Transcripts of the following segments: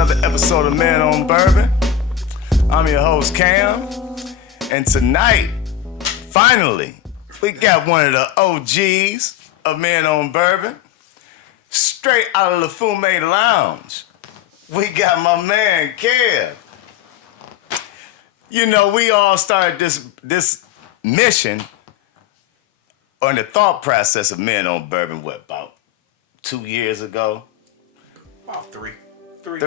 another episode of Men on Bourbon. I'm your host, Cam. And tonight, finally, we got one of the OGs of Men on Bourbon. Straight out of the Fume Lounge. We got my man, Kev. You know, we all started this mission or in the thought process of Men on Bourbon, what, about 2 years ago? About three. 3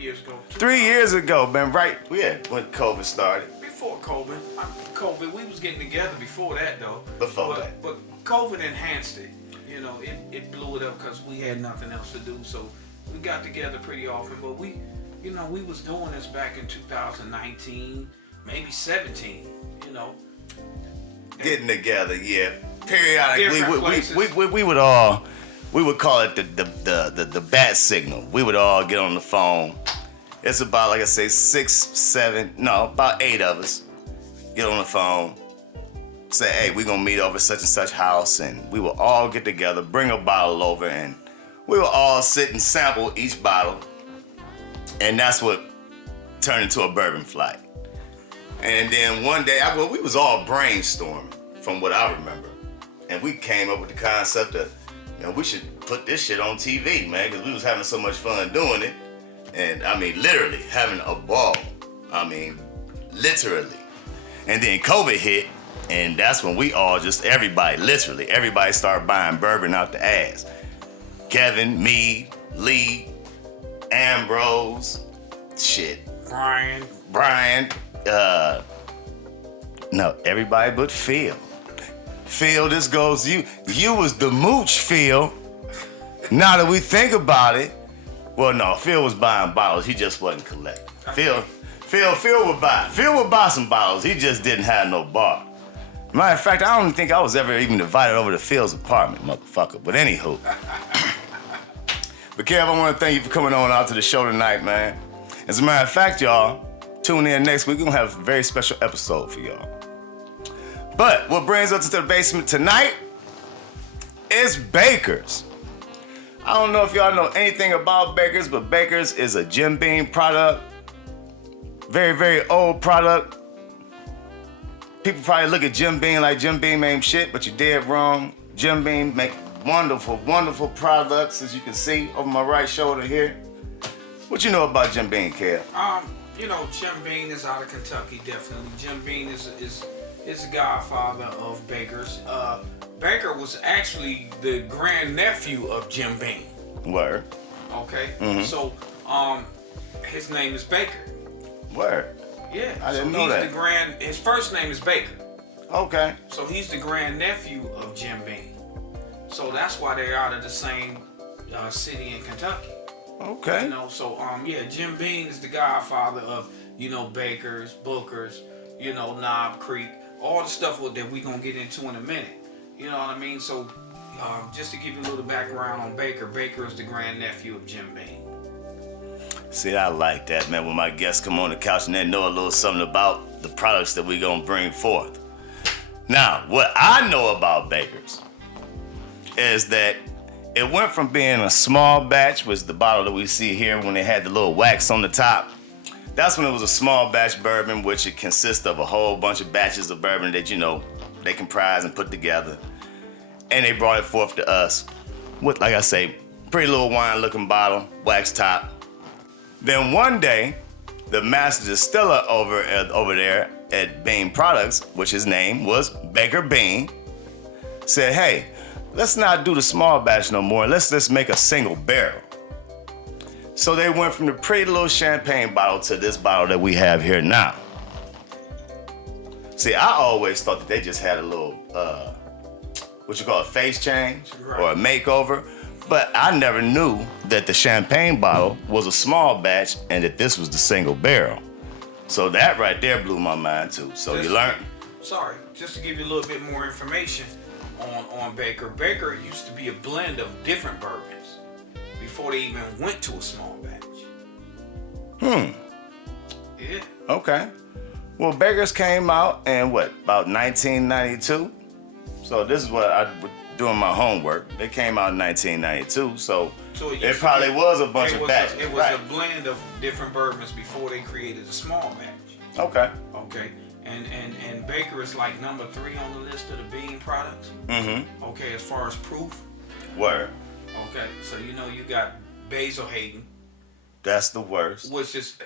years ago. 3 years ago, man, right? Yeah, when COVID started. Before COVID, we was getting together before that, though. Before that. But COVID enhanced it. You know, it blew it up because we had nothing else to do. So we got together pretty often. But we was doing this back in 2019, maybe 17, you know. Getting together, yeah. Periodically, we would call it the bat signal. We would all get on the phone. It's about, like I say, about 8 of us get on the phone, say, hey, we're gonna meet over such and such house, and we will all get together, bring a bottle over, and we will all sit and sample each bottle, and that's what turned into a bourbon flight. And then one day, we was all brainstorming from what I remember, and we came up with the concept of, we should put this shit on TV, man, because we was having so much fun doing it. And I mean, literally having a ball. I mean, literally. And then COVID hit, and that's when we all everybody started buying bourbon out the ass. Kevin, me, Lee, Ambrose, Brian, no, everybody but Phil. Phil, this goes to you. You was the mooch, Phil. Now that we think about it, well, no, Phil was buying bottles. He just wasn't collecting. Phil would buy some bottles. He just didn't have no bar. Matter of fact, I don't think I was ever even invited over to Phil's apartment, motherfucker. But anywho. But Kev, I want to thank you for coming on out to the show tonight, man. As a matter of fact, y'all, tune in next week. We're going to have a very special episode for y'all. But what brings us to the basement tonight is Baker's. I don't know if y'all know anything about Baker's, but Baker's is a Jim Beam product. Very, very old product. People probably look at Jim Beam like Jim Beam ain't shit, but you're dead wrong. Jim Beam make wonderful, wonderful products, as you can see over my right shoulder here. What you know about Jim Beam, Kev? Jim Beam is out of Kentucky, definitely. Jim Beam is the godfather of Baker's. Baker was actually the grandnephew of Jim Beam. Word. Okay. Mm-hmm. So, his name is Baker. Word. Yeah. I didn't know that. His first name is Baker. Okay. So he's the grandnephew of Jim Beam. So that's why they're out of the same city in Kentucky. Okay. Jim Beam is the godfather of, Baker's, Booker's, Knobb Creek, all the stuff that we're going to get into in a minute. You know what I mean? So, just to give you a little background on Baker, Baker is the grandnephew of Jim Beam. See, I like that, man, when my guests come on the couch and they know a little something about the products that we're going to bring forth. Now, what I know about Baker's is that it went from being a small batch, was the bottle that we see here when they had the little wax on the top. That's when it was a small batch bourbon, which it consists of a whole bunch of batches of bourbon that, they comprise and put together. And they brought it forth to us with, like I say, pretty little wine-looking bottle, wax top. Then one day, the master distiller over there at Beam Products, which his name was Baker Beam, said, hey, let's not do the small batch no more. Let's just make a single barrel. So they went from the pretty little champagne bottle to this bottle that we have here now. See, I always thought that they just had a little, a face change or a makeover. But I never knew that the champagne bottle was a small batch and that this was the single barrel. So that right there blew my mind too. So you learned. Sorry, just to give you a little bit more information on Baker. Baker used to be a blend of different bourbons before they even went to a small batch. Yeah. Okay. Well, Baker's came out in about 1992. So this is what doing my homework, they came out in 1992, so it it probably was a bunch of batches. It was right. a blend of different bourbons before they created a small batch. Okay. Okay. And Baker is like number 3 on the list of the bean products. Mm-hmm. Okay, as far as proof. Word. Okay, so you got Basil Hayden. That's the worst. Which is,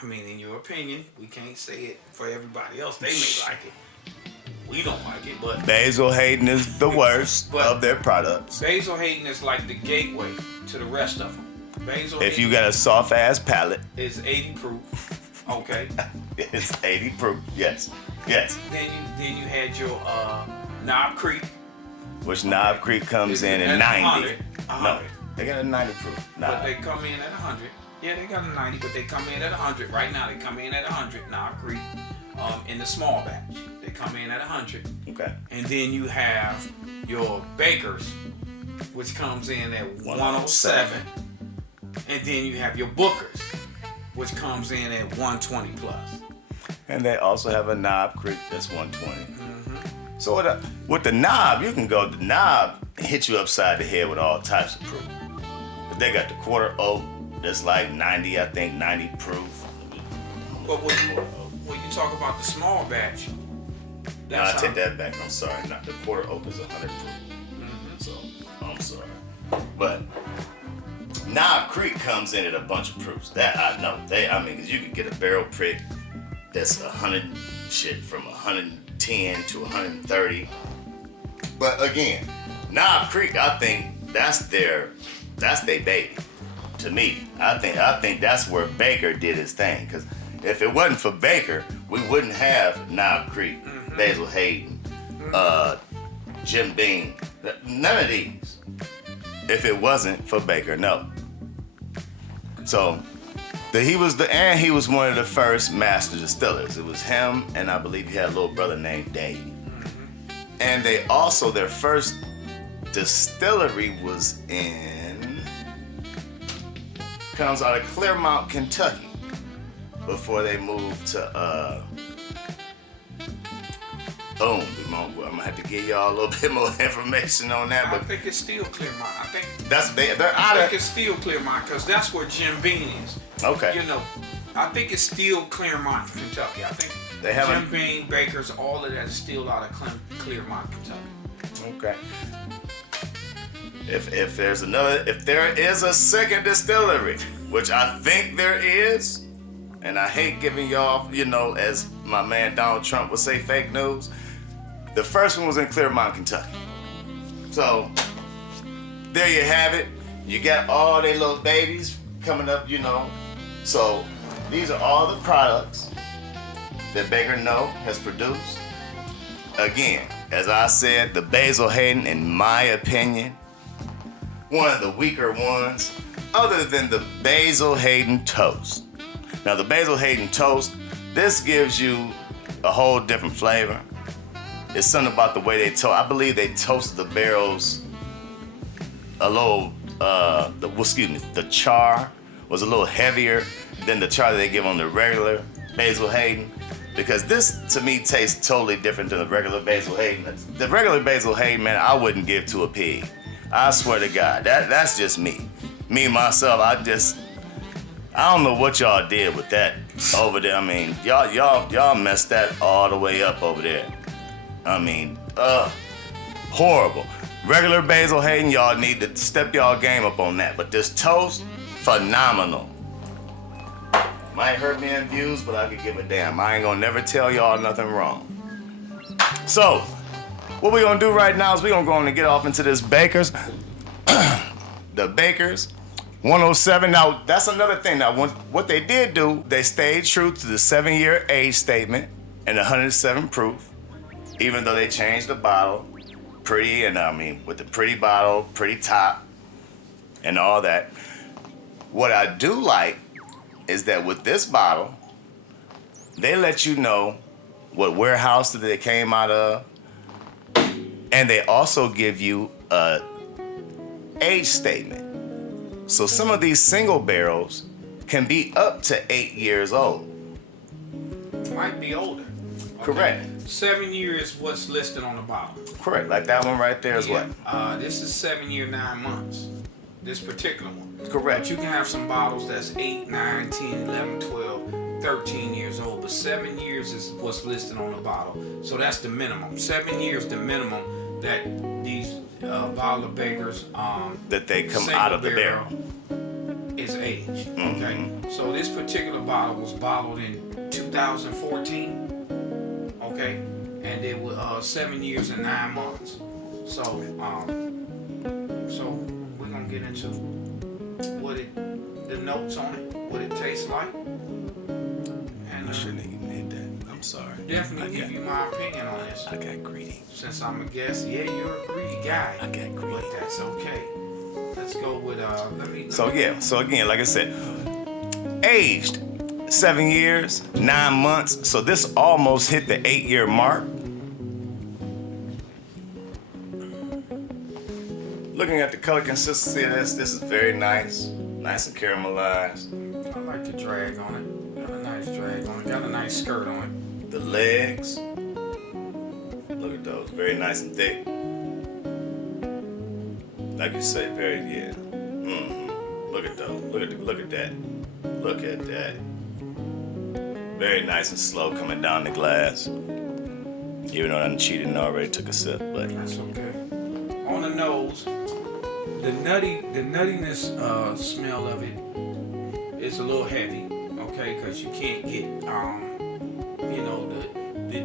I mean, in your opinion, we can't say it for everybody else. They may like it. We don't like it, but Basil Hayden is the worst of their products. Basil Hayden is like the gateway to the rest of them. Basil if Hayden you got a soft ass palate, is 80 proof. Okay. It's 80 proof. Yes. Then you had your Knobb Creek, which Knobb Creek comes in at 90. 100. No, they got a 90 proof. But they come in at 100. Yeah, they got a 90, but they come in at 100. Right now, they come in at 100. Knobb Creek, in the small batch, they come in at 100. Okay. And then you have your Bakers, which comes in at 107. And then you have your Bookers, which comes in at 120 plus. And they also have a Knobb Creek that's 120. Mm-hmm. So with the Knobb, you can go, the Knobb hit you upside the head with all types of proof. But they got the quarter oak that's like 90, I think 90 proof. But when you talk about the small batch, no, I take that back. I'm sorry. Not the quarter oak is 100 proof. Mm-hmm. So I'm sorry. But Knobb Creek comes in at a bunch of proofs. That I know. Because you could get a barrel prick that's 100 shit from 110 to 130. But again, Knobb Creek, I think that's their baby. To me, I think that's where Baker did his thing. Because if it wasn't for Baker, we wouldn't have Knobb Creek, Basil Hayden, Jim Beam, none of these. If it wasn't for Baker, no. So he was one of the first master distillers. It was him, and I believe he had a little brother named Dave. And they also, their first distillery comes out of Claremont, Kentucky, before they moved to boom. I'm gonna have to give y'all a little bit more information on that. I think it's still Claremont. I think it's still Claremont because that's where Jim Beam is. Okay. I think it's still Claremont, Kentucky. I think Jim Beam, Baker's, all of that is still out of Claremont, Kentucky. Okay. If there is a second distillery, which I think there is, and I hate giving y'all, as my man Donald Trump would say, fake news. The first one was in Claremont, Kentucky. So there you have it. You got all their little babies coming up, So these are all the products that Baker has produced. Again, as I said, the Basil Hayden, in my opinion, one of the weaker ones, other than the Basil Hayden Toast. Now, the Basil Hayden Toast, this gives you a whole different flavor. It's something about the way they toast. I believe they toasted the barrels a little, the char was a little heavier than the char that they give on the regular Basil Hayden. Because this, to me, tastes totally different than the regular Basil Hayden. The regular Basil Hayden, man, I wouldn't give to a pig. I swear to God, that's just me. Me, myself, I don't know what y'all did with that over there. I mean, y'all messed that all the way up over there. I mean, horrible. Regular Basil Hayden, y'all need to step y'all game up on that. But this toast, phenomenal. Might hurt me in views, but I could give a damn. I ain't gonna never tell y'all nothing wrong. So, what we gonna do right now is we gonna go on and get off into this Baker's. The Baker's 107. Now, that's another thing. Now, what they did do, they stayed true to the 7-year age statement and 107 proof, even though they changed the bottle. Pretty, and with the pretty bottle, pretty top, and all that. What I do like is that with this bottle, they let you know what warehouse that they came out of, and they also give you a age statement. So some of these single barrels can be up to 8 years old. Might be older. Correct. 7 years what's listed on the bottle. Correct. Like that one right there is what? This is 7 year, 9 months. This particular one. Correct. But you can have some bottles that's 8, 9, 10, 11, 12, 13 years old. But 7 years is what's listed on the bottle. So that's the minimum. 7 years the minimum that these bottle of Baker's that they come out of the barrel is aged. Okay. So this particular bottle was bottled in 2014. Okay. And it was 7 years and 9 months. So we're gonna get into the notes on it, what it tastes like. And I shouldn't even hit that. I'm sorry. Definitely give you my opinion on this. I got greedy. Since I'm a guest, yeah, you're a greedy guy. I got greedy. But that's okay. Let's go with So again, like I said, aged 7 years, 9 months. So this almost hit the 8-year mark. Looking at the color consistency of this is very nice. Nice and caramelized. I like the drag on it. Got a nice drag on it. Got a nice skirt on it. The legs. Look at those. Very nice and thick. Like you say, very, yeah. Look at those. Look at that. Look at that. Very nice and slow coming down the glass. Even though I done cheated and already took a sip, but that's okay. On the nose, the nuttiness smell of it is a little heavy, okay, because you can't get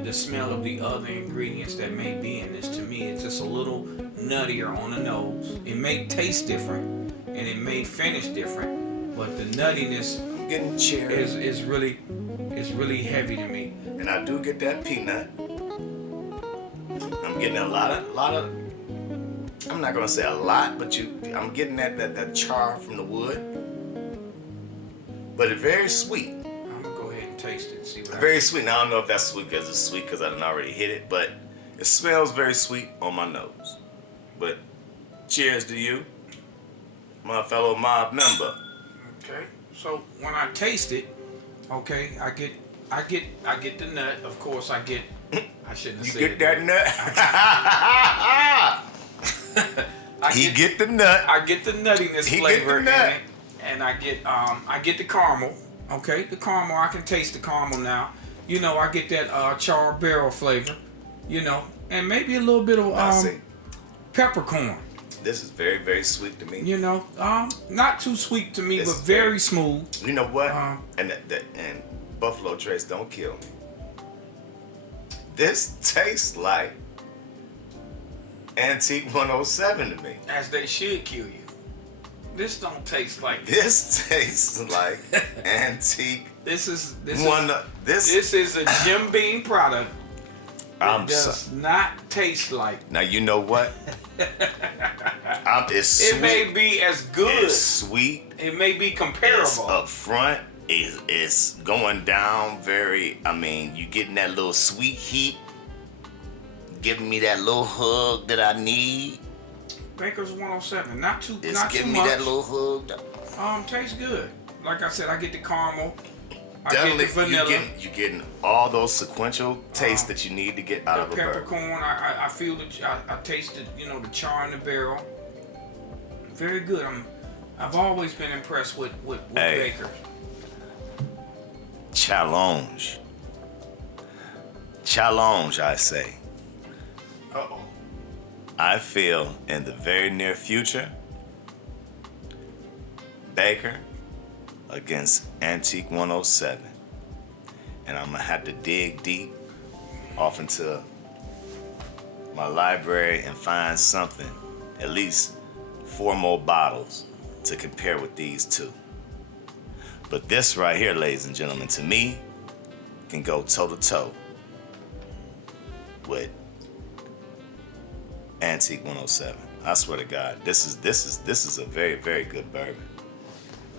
the smell of the other ingredients that may be in this. To me, it's just a little nuttier on the nose. It may taste different and it may finish different, but the nuttiness I'm getting cherry is really heavy to me. And I do get that peanut. I'm getting a lot of. I'm not gonna say a lot, but I'm getting that char from the wood. But it's very sweet. I'm gonna go ahead and taste it and see what Very sweet. Now I don't know if that's sweet because it's sweet because I done already hit it, but it smells very sweet on my nose. But cheers to you, my fellow mob member. Okay. So when I taste it, okay, I get the nut. Of course, I shouldn't have said You get that nut? He get the nut. I get the nuttiness flavor get the nut. in it, and I get the caramel. Okay, the caramel. I can taste the caramel now. You know, I get that charred barrel flavor. You know, and maybe a little bit of peppercorn. This is very, very sweet to me. You know, not too sweet to me, This but is very smooth. You know what? And Buffalo Trace, don't kill me. This tastes like Antique 107 to me. As they should kill you. This don't taste like This tastes like Antique. This is a Jim Beam product. It does not taste like. Now you know what? It's sweet. It may be as good. It's sweet. It may be comparable. It's up front. It's going down very. I mean, you getting that little sweet heat, giving me that little hug that I need. Baker's 107, not too It's not giving too me much. that little hug. Tastes good. Like I said, I get the caramel. I Definitely, get the vanilla. you're getting all those sequential tastes that you need to get out of the a bourbon. peppercorn. I feel I tasted the char in the barrel. Very good. I've always been impressed with Baker. Challenge, I say. Uh-oh. I feel in the very near future, Baker against Antique 107. And I'm gonna have to dig deep off into my library and find something, at least 4 more bottles to compare with these two. But this right here, ladies and gentlemen, to me, can go toe to toe with Antique 107. I swear to God, this is a very, very good bourbon.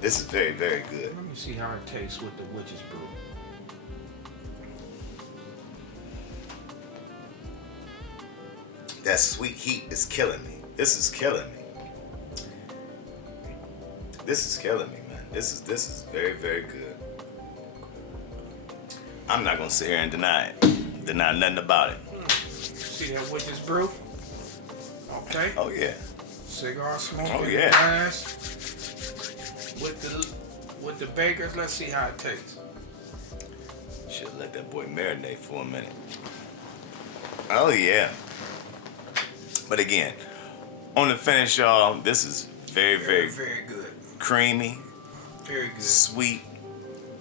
This is very, very good. Let me see how it tastes with the Witch's Brew. That sweet heat is killing me. This is killing me. This is killing me, man. This is very, very good. I'm not gonna sit here and deny it. Deny nothing about it. See that witch's brew? Okay. Oh yeah. Cigar smoke Oh, in yeah. the glass. With the bakers, let's see how it tastes. Should let that boy marinate for a minute. Oh yeah. But again, on the finish, y'all, this is very, very, very good. creamy, Very good. sweet.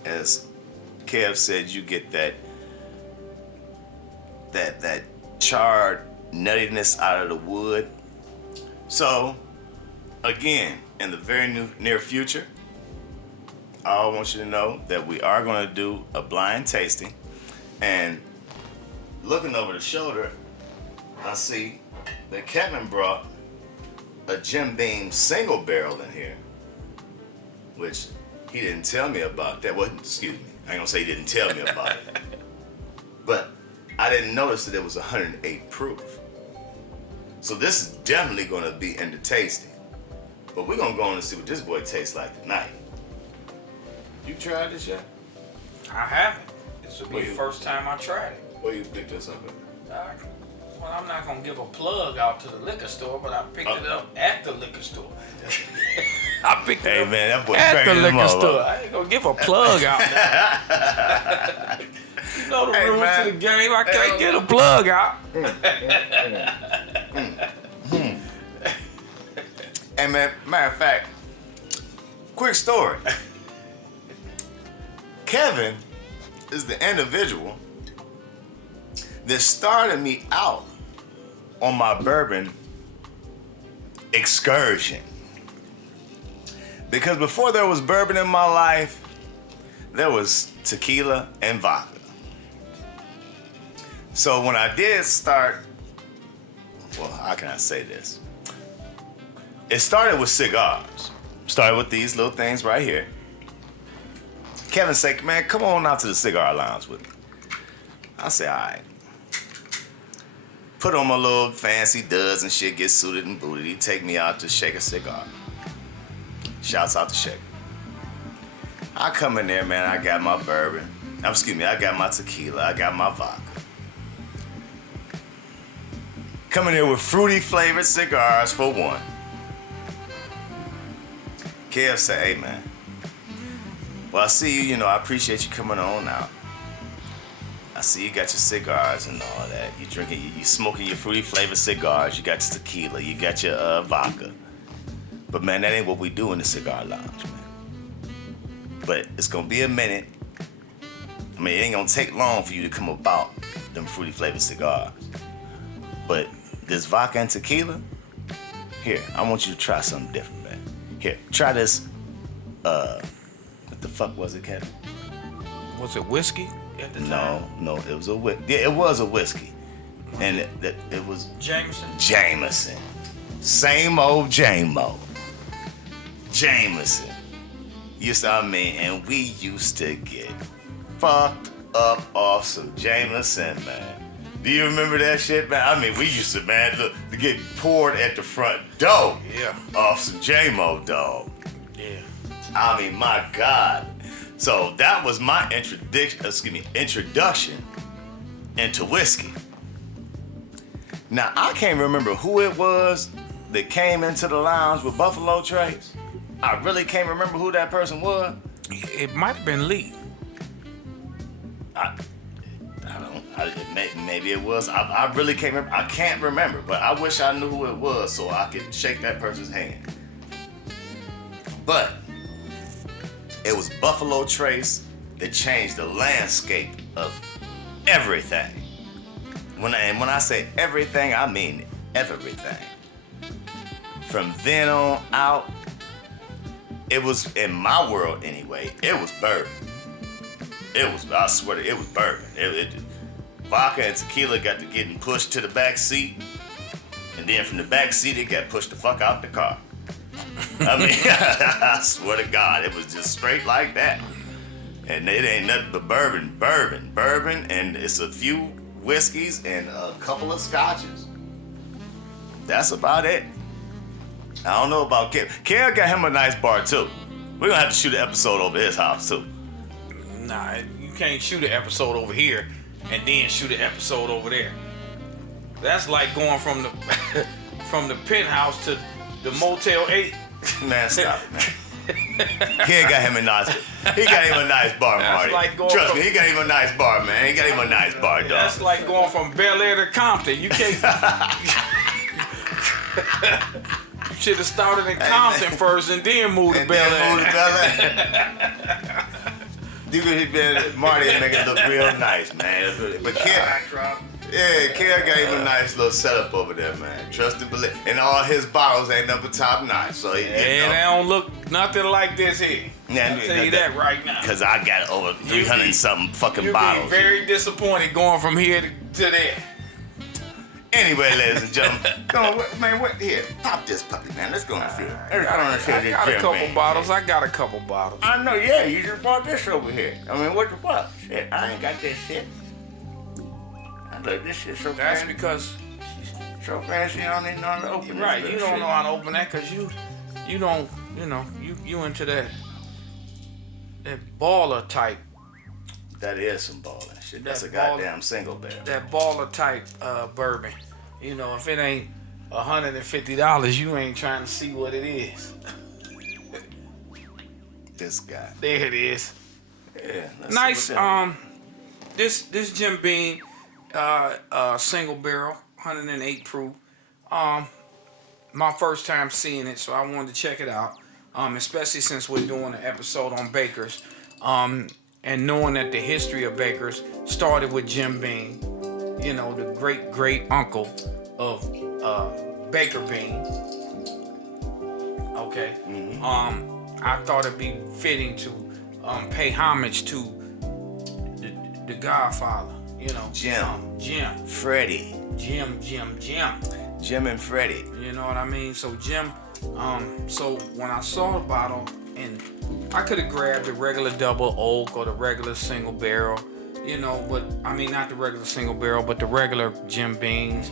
As Kev said, you get that charred nuttiness out of the wood. So, again, in the very near future, I want you to know that we are going to do a blind tasting. And looking over the shoulder, I see that Kevin brought a Jim Beam single barrel in here, which he didn't tell me about. That wasn't, excuse me, I ain't gonna say he didn't tell me about it. But I didn't notice that it was 108 proof. So this is definitely gonna be in the tasting. But we're gonna go on and see what this boy tastes like tonight. You tried this yet? I haven't. This will be the first time I tried it. Where you picked this up at? Well, I'm not gonna give a plug out to the liquor store, but I picked it up at the liquor store. I picked it up man, that boy at the crazy liquor mother. store. I ain't gonna give a plug out there. You know the Hey, rules man. to the game. I can't get a plug out. Hey man, matter of fact, quick story. Kevin is the individual that started me out on my bourbon excursion. Because before there was bourbon in my life, there was tequila and vodka. So when I did start, well, how can I say this? It started with cigars. Started with these little things right here. Kevin said, man, come on out to the cigar lounge with me. I said, all right. Put on my little fancy duds and shit, get suited and booted. He take me out to shake a cigar. Shouts out to Shaker. I come in there, man, I got my bourbon. I got my tequila, I got my vodka. Coming here with fruity flavored cigars for one. Kev said, hey man, well I see you, I appreciate you coming on out. I see you got your cigars and all that. You drinking, you smoking your fruity flavored cigars, you got your tequila, you got your vodka. But man, that ain't what we do in the cigar lounge, man. But it's gonna be a minute. I mean, it ain't gonna take long for you to come about them fruity flavored cigars. But this vodka and tequila, here, I want you to try something different, man. Here, try this, what the fuck was it, Kevin? Was it whiskey at the time? No, it was a whiskey. Yeah, it was a whiskey. And it was Jameson. Same old J-Mo. Jameson. And we used to get fucked up off some Jameson, man. Do you remember that shit, man? I mean, we used to, man, look, to get poured at the front door. Yeah. Off some J-Mo, dog. Yeah. I mean, my God. So that was my introduction into whiskey. Now, I can't remember who it was that came into the lounge with Buffalo Trace. I really can't remember who that person was. It might have been Lee. I maybe it was. I really can't remember. I can't remember, but I wish I knew who it was so I could shake that person's hand. But it was Buffalo Trace that changed the landscape of everything. When I say everything, I mean everything. From then on out, it was, in my world anyway, it was bourbon. I swear to you, it was bourbon. Vodka and tequila got to getting pushed to the back seat, and then from the back seat, it got pushed the fuck out the car. I mean, I swear to God, it was just straight like that. And it ain't nothing but bourbon, and it's a few whiskeys and a couple of scotches. That's about it. I don't know about Kev. Kev got him a nice bar too. We're gonna have to shoot an episode over his house too. Nah, you can't shoot an episode over here. and then shoot an episode over there. That's like going from the from the penthouse to the Motel 8. Man, stop, man. He got him a nice. He got him a nice bar, Marty. Like Trust me, he got him a nice bar, man. He got him a nice bar, dog. That's like going from Bel Air to Compton. You can't. You should have started in Compton first and then moved to Bel Air. You could have Marty and make it look real nice, man. But Kel got him a nice little setup over there, man. Trust and believe. And all his bottles ain't up top notch, so he, they don't look nothing like this here. Yeah, I'll tell you that right now. Cause I got over 300 something fucking bottles. You'll be very disappointed going from here to there. Anyway, ladies and gentlemen, come on, man. Here, pop this puppy, man. Let's go and feel. I got a couple bottles. I got a couple bottles. I know, yeah. You just bought this over here. I mean, what the fuck? Shit, I ain't got this shit. I look, this shit so That's fancy. Because So fancy, I don't even know how to open it. Right, you don't know how to open that because you don't, you into that baller type. That is some balling shit. That's a goddamn single barrel. That baller type bourbon. You know, if it ain't $150, you ain't trying to see what it is. This guy. There it is. Yeah. Nice. This Jim Beam single barrel, 108 proof. My first time seeing it, so I wanted to check it out. Especially since we're doing an episode on Bakers. And knowing that the history of Bakers started with Jim Beam, the great uncle of Baker Beam. Okay. Mm-hmm. I thought it'd be fitting to pay homage to the Godfather. Jim. Freddie. Jim. Jim and Freddie. You know what I mean? So Jim. So when I saw the bottle, and I could have grabbed the regular double oak or the regular single barrel, but I mean not the regular single barrel, but the regular Jim Beams.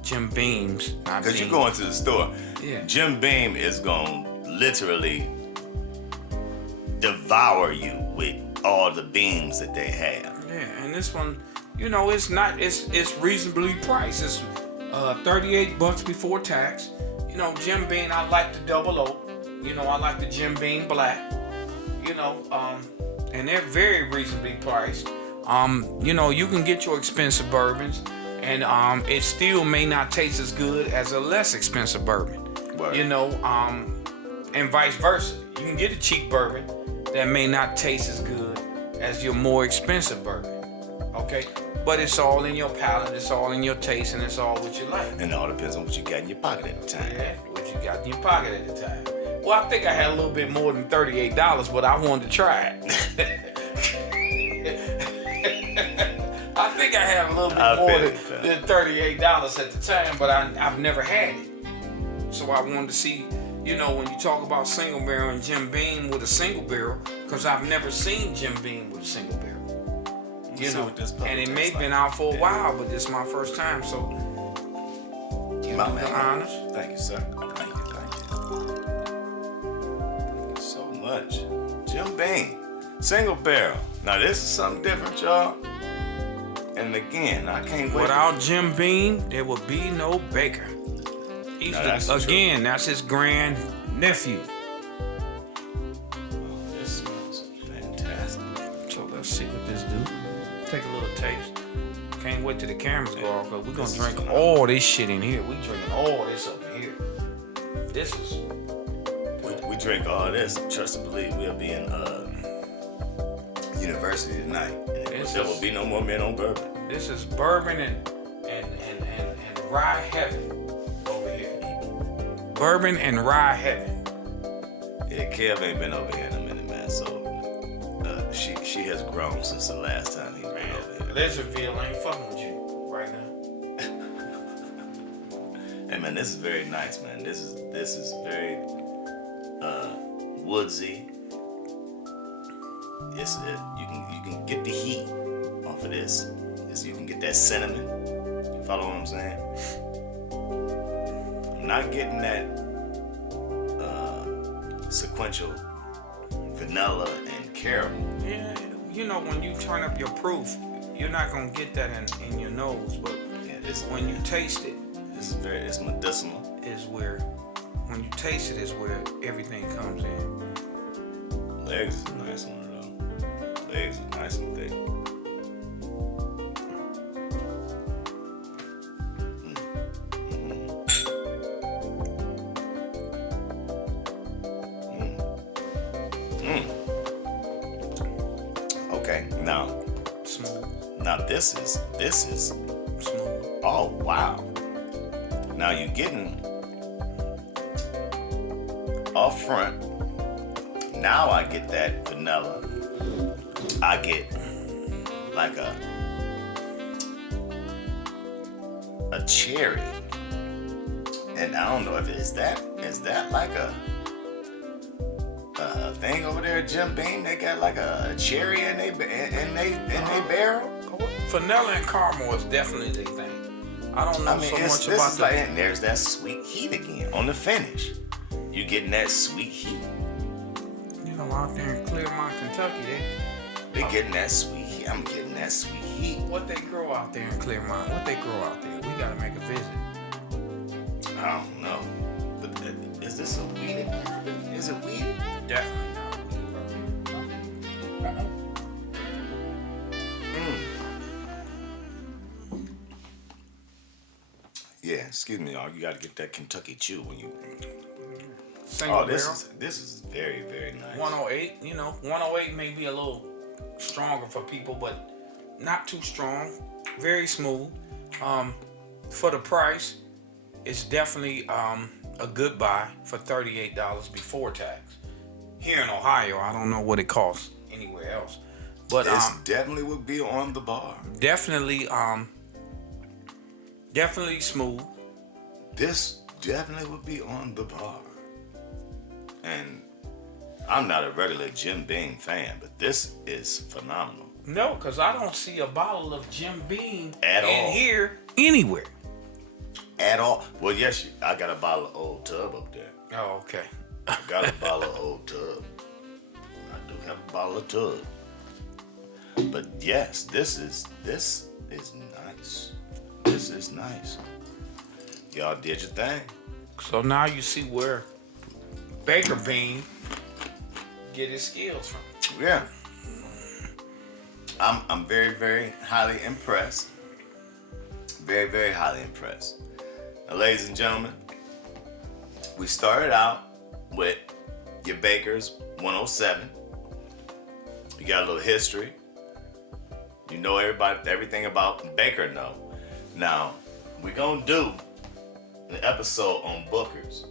Because you go into the store, yeah. Jim Beam is gonna literally devour you with all the beans that they have. Yeah, and this one, it's reasonably priced. It's $38 before tax. Jim Beam, I like the double oak. I like the Jim Beam black. And they're very reasonably priced. You can get your expensive bourbons, and it still may not taste as good as a less expensive bourbon. Right. And vice versa. You can get a cheap bourbon that may not taste as good as your more expensive bourbon. Okay? But it's all in your palate, it's all in your taste, and it's all what you like. And it all depends on what you got in your pocket at the time. Yeah, what you got in your pocket at the time. Well, I think I had a little bit more than $38, but I wanted to try it. I think I had a little bit more than $38 at the time, but I've never had it. So I wanted to see, when you talk about single barrel and Jim Beam with a single barrel, because I've never seen Jim Beam with a single barrel. And it may have been out for a while, but this is my first time, so my man. Honors. Thank you, sir. Thank you. So much. Jim Beam, single barrel. Now this is something different, y'all. And again, I can't wait. Without Jim Beam, there would be no Baker. That's his grand nephew. This smells fantastic. So let's see what this do. Take a little taste. Can't wait till the cameras go off, because we're gonna drink all this shit in here. We drinking all this up in here. This is. We drink all this. Trust and believe we'll be in university tonight. And there will be no more men on bourbon. This is bourbon and rye heaven over here. Bourbon and rye heaven. Yeah, Kev ain't been over here in a minute, man. So she has grown since the last time he been over here. Leisureville ain't fucking with you right now. Hey man, this is very nice, man. This is very woodsy. You can get the heat off of this. You can get that cinnamon. You follow what I'm saying? I'm not getting that sequential vanilla and caramel. Yeah, when you turn up your proof, you're not gonna get that in your nose, but when you taste it, it's medicinal. Is where when you taste it is where everything comes in. Legs is a nice one though. Legs are nice and thick. Okay, now Smooth. Now this is Smooth. oh wow. Now you're getting off front. Now I get that vanilla. I get like a cherry. And I don't know if is that like a thing over there at Jim Beam. They got like a cherry in they barrel. Vanilla and caramel is definitely the thing. I don't know so much about that. And there's that sweet heat again on the finish. You getting that sweet heat. You know, out there in Claremont, Kentucky, they getting that sweet heat. I'm getting that sweet heat. What they grow out there in Claremont? What they grow out there? We gotta make a visit. I don't know. But is this a weeded? Is it weeded? Definitely not. Yeah, excuse me, y'all. You got to get that Kentucky Chew when you. Single barrel. This is very, very nice. 108. You know, 108 may be a little stronger for people, but not too strong. Very smooth. For the price, it's definitely a good buy for $38 before tax. Here in Ohio, I don't know what it costs anywhere else, but this definitely would be on the bar. Definitely smooth. This definitely would be on the bar. And I'm not a regular Jim Beam fan, but this is phenomenal. No, because I don't see a bottle of Jim Beam at in all here anywhere. At all. Well, yes, I got a bottle of Old Tub up there. Oh, okay. I got a bottle of Old Tub. I do have a bottle of Tub. But yes, this is nice. This is nice. Y'all did your thing. So now you see where Baker Bean get his skills from. Yeah. I'm very, very highly impressed. Very, very highly impressed. Now, ladies and gentlemen, we started out with your Baker's 107. You got a little history. You know everything about Baker now. Now, we're going to do an episode on Booker's,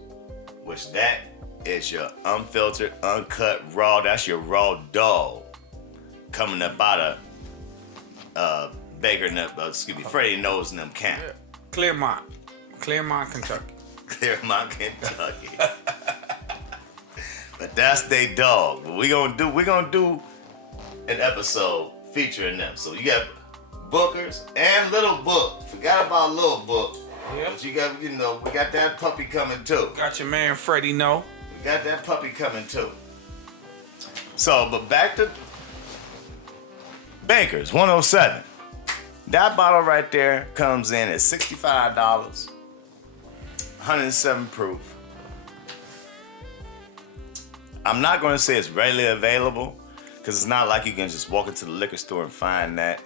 which that is your unfiltered, uncut, raw. That's your raw dog coming up out of Baker, Freddie Knows them camp. Yeah. Claremont, Kentucky. Claremont, Kentucky. But that's they dog. But we're gonna do an episode featuring them. So you got Booker's and Little Book. Forgot about Little Book. Yeah. But you got, we got that puppy coming too. Got your man Freddie Know. We got that puppy coming too. So, but back to Baker's 107. That bottle right there comes in at $65, 107 proof. I'm not going to say it's readily available because it's not like you can just walk into the liquor store and find that.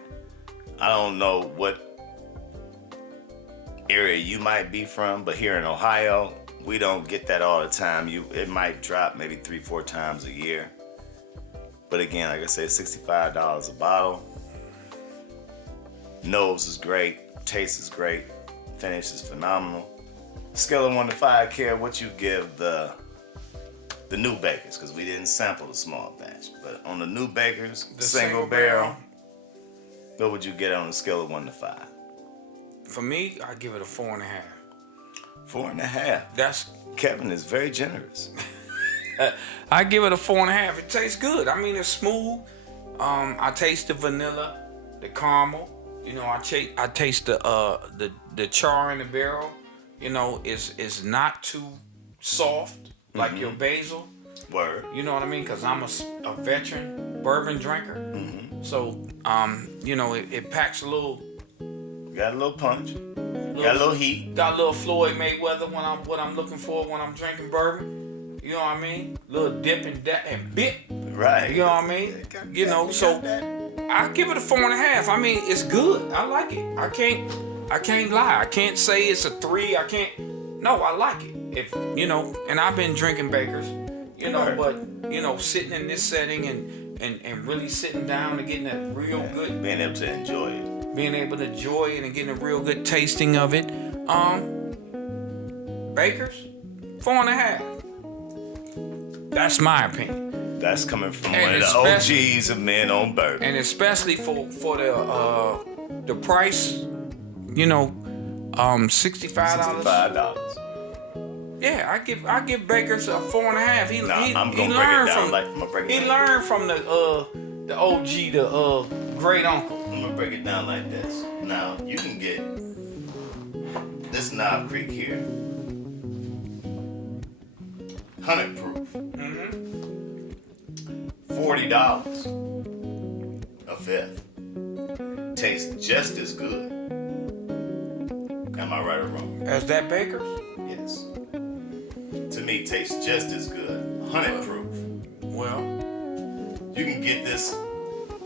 I don't know what area you might be from, but here in Ohio, we don't get that all the time. It might drop maybe 3-4 times a year. But again, like I said, $65 a bottle. Nose is great, taste is great, finish is phenomenal. Scale of 1 to 5, care what you give the new Bakers, because we didn't sample the small batch. But on the new Bakers, the single barrel, what would you get on a scale of 1 to 5? For me, I give it a 4.5. 4.5. That's Kevin is very generous. I give it a 4.5. It tastes good. I mean, it's smooth. I taste the vanilla, the caramel. I taste the char in the barrel. It's not too soft like your Basil. Word. You know what I mean? Because I'm a veteran bourbon drinker. Mm-hmm. So, it packs a little. Got a little punch. Got a little heat. Got a little Floyd Mayweather what I'm looking for when I'm drinking bourbon. You know what I mean? Little dip and bit. Right. You know what I mean? So I give it a 4.5. I mean, it's good. I like it. I can't lie. I can't say it's a 3. No, I like it. And I've been drinking Bakers, but sitting in this setting and really sitting down and getting that real good, being able to enjoy it. Being able to enjoy it and getting a real good tasting of it. Bakers, 4.5. That's my opinion. That's coming from one of the OGs of men on bourbon. And especially for the price, $65. $65. Yeah, I give Bakers a 4.5. He learned from the OG, the great uncle. I'm gonna break it down like this. Now you can get this Knobb Creek here, 100 proof, $40 a fifth. Tastes just as good. Am I right or wrong? As that Baker's? Yes. To me, tastes just as good. 100 proof. Well, you can get this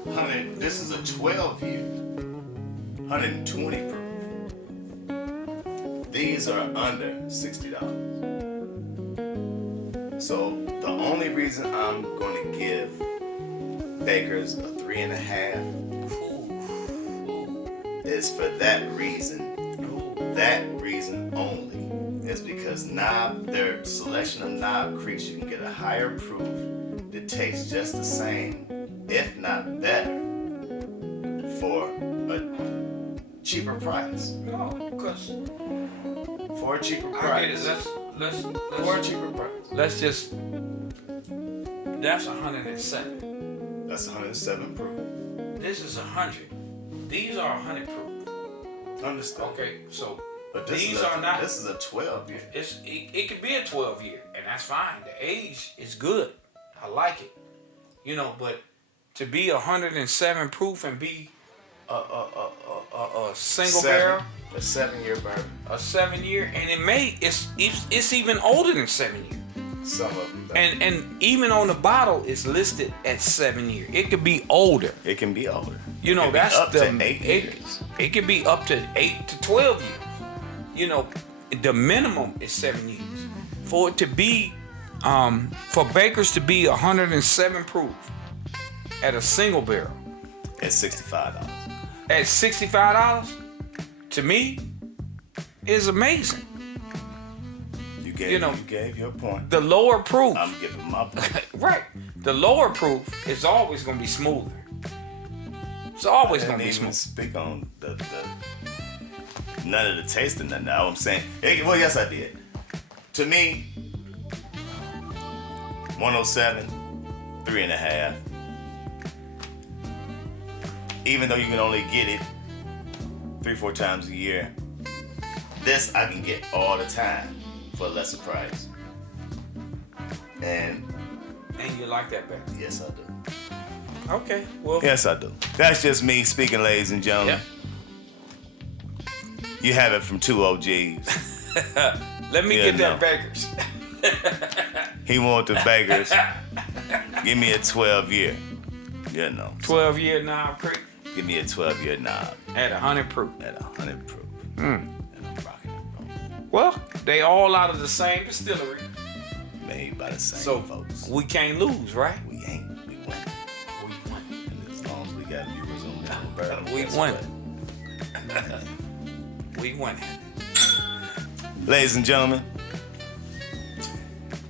100. This is a 12 year, 120 proof. These are under $60. So the only reason I'm going to give Bakers a 3.5 is for that reason. That reason only is because Knobb, their selection of Knobb Creeks, you can get a higher proof that tastes just the same, if not better, for a cheaper price. No, because for a cheaper price. For a cheaper price. That's 107. That's 107 proof. This is 100. These are 100 proof. Understand? Okay, so but these are not. This is a 12 year. It could be a 12 year, and that's fine. The age is good. I like it. But to be 107 proof and be a single barrel, a 7-year bourbon, a 7 year, and it's even older than 7 years. Some of them. And even on the bottle, it's listed at 7 years. It could be older. It can be older. That's up to 8 years. It could be up to 8 to 12 years. The minimum is 7 years. For it to be, for Bakers to be 107 proof at a single barrel. At $65. At $65, to me, is amazing. You gave your point. The lower proof. I'm giving my point. Right. The lower proof is always going to be smoother. It's always going to be smooth. Speak on the none of the tasting. Now I'm saying, well, yes, I did. To me, 107, 3.5. Even though you can only get it 3-4 times a year, this I can get all the time for a lesser price. And you like that better? Yes, I do. Okay, well. Yes, I do. That's just me speaking, ladies and gentlemen. Yep. You have it from 2 OGs. Let me get that Bakers. He want the Bakers. Give me a 12 year. 12 year Knobb Creek. Give me a 12-year Knobb. At 100 proof. At 100 proof. And I'm rocking it, bro. Well, they all out of the same distillery. Made by the same folks. We can't lose, right? We ain't. We win. And as long as we got viewers on that bourbon, we win. We win. Ladies and gentlemen,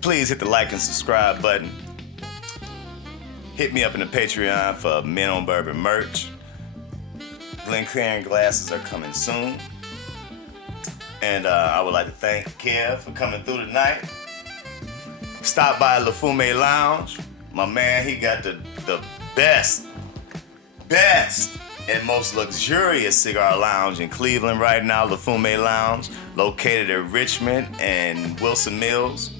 please hit the like and subscribe button. Hit me up in the Patreon for Men on Bourbon merch. Glencairn glasses are coming soon. And I would like to thank Kev for coming through tonight. Stop by La Fume Lounge. My man, he got the best and most luxurious cigar lounge in Cleveland right now, La Fume Lounge, located at Richmond and Wilson Mills.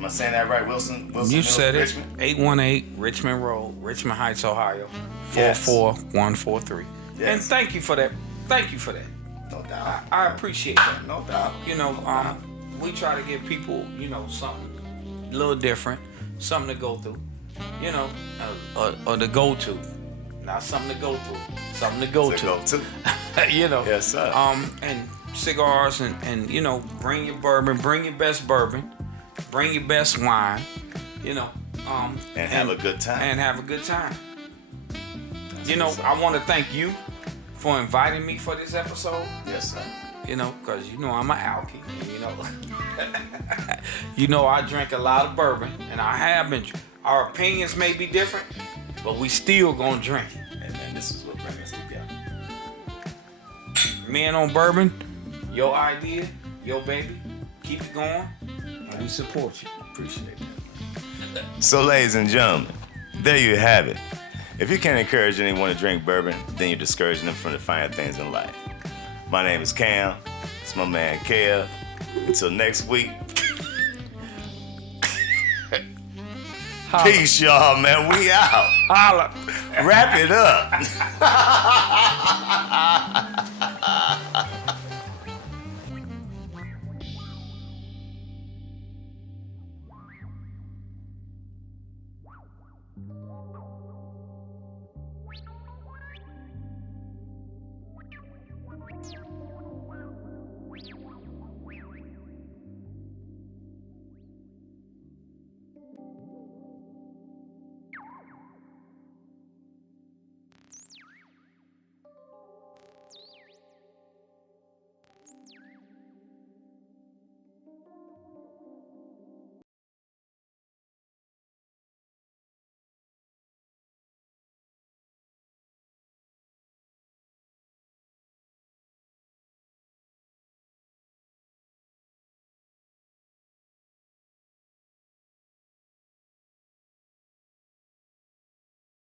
Am I saying that right, Wilson? Wilson You Mills, said it. Richmond? 818 Richmond Road, Richmond Heights, Ohio. Yes. 44143. Yes. And thank you for that. Thank you for that. No doubt. I appreciate that. No doubt. You know, we try to give people, you know, something a little different, something to go through, you know, or to go to. Not something to go through, something to go to. Go to. You know. Yes, sir. And cigars and you know, bring your bourbon, bring your best bourbon, bring your best wine, you know. And have a good time. And have a good time. You know, I want to thank you for inviting me for this episode. Yes, sir. You know, because you know I'm an alky. You know, you know I drink a lot of bourbon, and I have been. Our opinions may be different, but we still gonna drink it. And man, this is what brings us together. Men on Bourbon, your idea, your baby. Keep it going, and we support you. Appreciate that. So, ladies and gentlemen, there you have it. If you can't encourage anyone to drink bourbon, then you're discouraging them from the finer things in life. My name is Cam. It's my man Kev. Until next week. Peace, y'all, man. We out. Holla. Wrap it up.